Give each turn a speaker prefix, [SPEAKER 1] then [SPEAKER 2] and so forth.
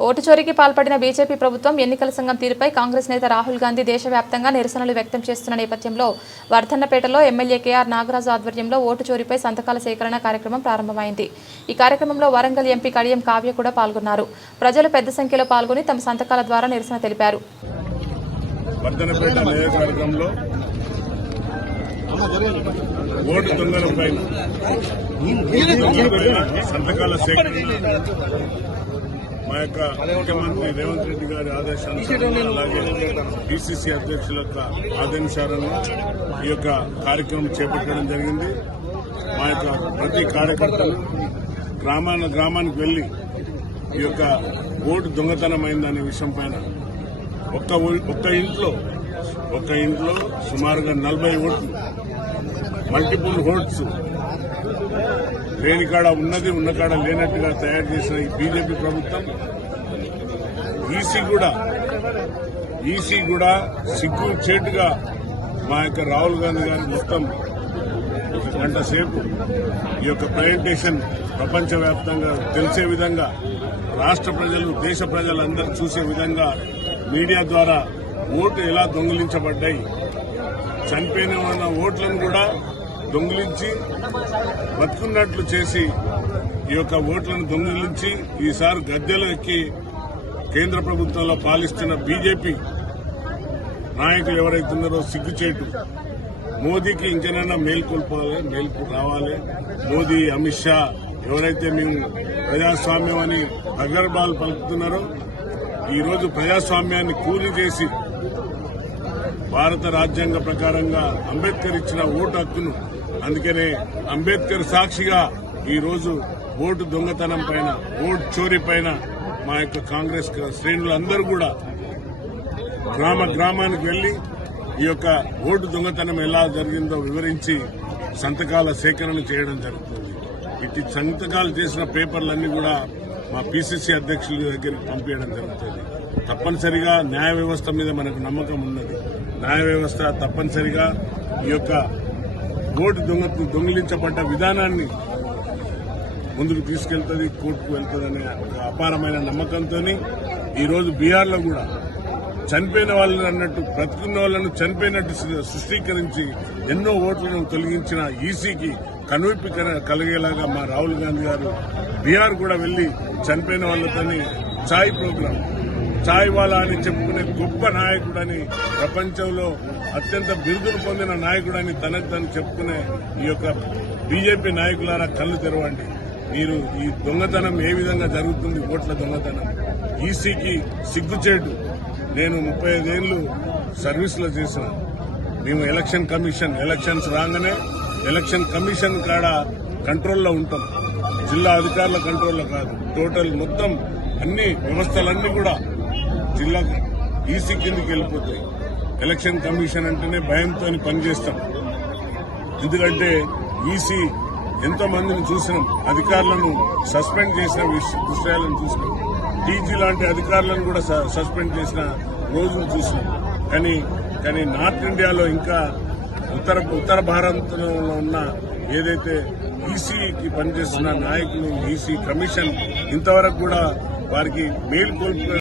[SPEAKER 1] Vote చోరీకి పాల్పడిన BJP ప్రభుత్వం ఎన్నికల సంఘం తీరుపై కాంగ్రెస్ నేత రాహుల్ గాంధీ దేశవ్యాప్తంగా నిరసనలు వ్యక్తం చేస్తున్న నేపథ్యంలో వర్ధన్నపేటలో ఎమ్మెల్యే కేఆర్ నాగరాజు ఆధ్వర్యంలో ఓటు చోరీపై సంతకాల సేకరణ కార్యక్రమం ప్రారంభమైంది. ఈ కార్యక్రమంలో వరంగల్ ఎంపీ కడియం కావ్య కూడా పాల్గొన్నారు. ప్రజలు పెద్ద సంఖ్యలో పాల్గొని తమ సంతకాల ద్వారా నిరసన తెలిపారు.
[SPEAKER 2] ఓటు దొంగలపై సంతకాల సేకరణ. మా యొక్క ముఖ్యమంత్రి రేవంత్ రెడ్డి గారి ఆదేశానుసారం అలాగే డిసిసి అధ్యక్షుల యొక్క ఆదేశాలను ఈ యొక్క కార్యక్రమం చేపట్టడం జరిగింది. మా యొక్క ప్రతి కార్యకర్తలు గ్రామాన గ్రామానికి వెళ్ళి ఈ యొక్క ఓటు దొంగతనమైందనే విషయం పైన ఒక్క ఒక్క ఇంట్లో ఒక్క ఇంట్లో సుమారుగా నలభై ఓట్లు మల్టిపుల్ ఓట్స్ లేనికాడ ఉన్నది ఉన్నకాడ లేనట్టుగా తయారు చేసిన ఈ బీజేపీ ప్రభుత్వం ఈసీ కూడా ఈసీ కూడా సిగ్గు చేటుగా మా యొక్క రాహుల్ గాంధీ గారి మొత్తం ఒక గంట సేపు ఈ యొక్క ప్రజెంటేషన్ ప్రపంచవ్యాప్తంగా తెలిసే విధంగా రాష్ట్ర ప్రజలు దేశ ప్రజలందరూ చూసే విధంగా మీడియా ద్వారా ఓట్లు ఎలా దొంగిలించబడ్డాయి చనిపోయిన ఉన్న ఓట్లను కూడా దొంగిలించి బతుకున్నట్లు చేసి ఈ యొక్క ఓట్లను దొంగిలించి ఈసారి గద్దెలు ఎక్కి కేంద్ర ప్రభుత్వంలో పాలిస్తున్న బీజేపీ నాయకులు ఎవరైతున్నారో సిగ్గుచేటు. మోదీకి ఇంకనైనా మేల్కొల్పాలి మేల్కు రావాలి. మోదీ అమిత్ షా ఎవరైతే మేము ప్రజాస్వామ్యం అని అగర్భాలు పలుకుతున్నారో ఈరోజు ప్రజాస్వామ్యాన్ని కూలి చేసి భారత రాజ్యాంగ ప్రకారంగా అంబేద్కర్ ఇచ్చిన ఓటు హక్కును అందుకనే అంబేద్కర్ సాక్షిగా ఈ రోజు ఓటు దొంగతనం పైన ఓటు చోరీ పైన మా యొక్క కాంగ్రెస్ శ్రేణులందరూ కూడా గ్రామ గ్రామానికి వెళ్ళి ఈ యొక్క ఓటు దొంగతనం ఎలా జరిగిందో వివరించి సంతకాల సేకరణ చేయడం జరుగుతుంది. ఇటు సంతకాలు చేసిన పేపర్లన్నీ కూడా మా పిసిసి అధ్యక్షుల దగ్గరికి పంపించడం జరుగుతుంది. తప్పనిసరిగా న్యాయ వ్యవస్థ మీద మనకు నమ్మకం ఉన్నది. న్యాయ వ్యవస్థ తప్పనిసరిగా ఈ యొక్క ఓటు దొంగ దొంగిలించబడ్డ విధానాన్ని ముందుకు తీసుకెళ్తుంది కోర్టుకు వెళ్తుందనే ఒక అపారమైన నమ్మకంతో ఈరోజు బీహార్లో కూడా చనిపోయిన వాళ్ళని అన్నట్టు బ్రతుకున్న వాళ్ళను చనిపోయినట్టు సృష్టీకరించి ఎన్నో ఓట్లను తొలగించిన ఈసీకి కనువిప్పి కలిగేలాగా మా రాహుల్ గాంధీ గారు బీహార్ కూడా వెళ్ళి చనిపోయిన వాళ్ళతోని ఛాయ్ ప్రోగ్రాం ఛాయ్ వాలా అని చెప్పుకునే గొప్ప నాయకుడని ప్రపంచంలో అత్యంత బిరుదులు పొందిన నాయకుడని తనకు తను చెప్పుకునే ఈ యొక్క బీజేపీ నాయకులారా కళ్ళు తెరవండి. మీరు ఈ దొంగతనం ఏ విధంగా జరుగుతుంది? ఓట్ల దొంగతనం. ఈసీకి సిగ్గుచేటు. నేను ముప్పై ఐదేళ్ళు సర్వీస్లో చేసిన. మేము ఎలక్షన్ కమిషన్ ఎలక్షన్స్ రాగానే ఎలక్షన్ కమిషన్ కాడ కంట్రోల్లో ఉంటాం. జిల్లా అధికారుల కంట్రోల్లో కాదు. టోటల్ మొత్తం అన్ని వ్యవస్థలన్నీ కూడా జిల్లా ఈసీ కిందకి వెళ్ళిపోతాయి. ఎలక్షన్ కమిషన్ అంటేనే భయంతో పనిచేస్తాం. ఎందుకంటే ఈసీ ఎంతో మందిని చూసినాం. అధికారులను సస్పెండ్ చేసిన విషయాలను చూసినాం. టీజీ లాంటి అధికారులను కూడా స- సస్పెండ్ చేసిన రోజును చూసినాం. కానీ కానీ నార్త్ ఇండియాలో ఇంకా ఉత్తర ఉత్తర భారతంలో ఉన్న ఏదైతే ఈసీకి పనిచేస్తున్న నాయకులు ఈసీ కమిషన్ ఇంతవరకు కూడా వారికి మేలు కోల్పు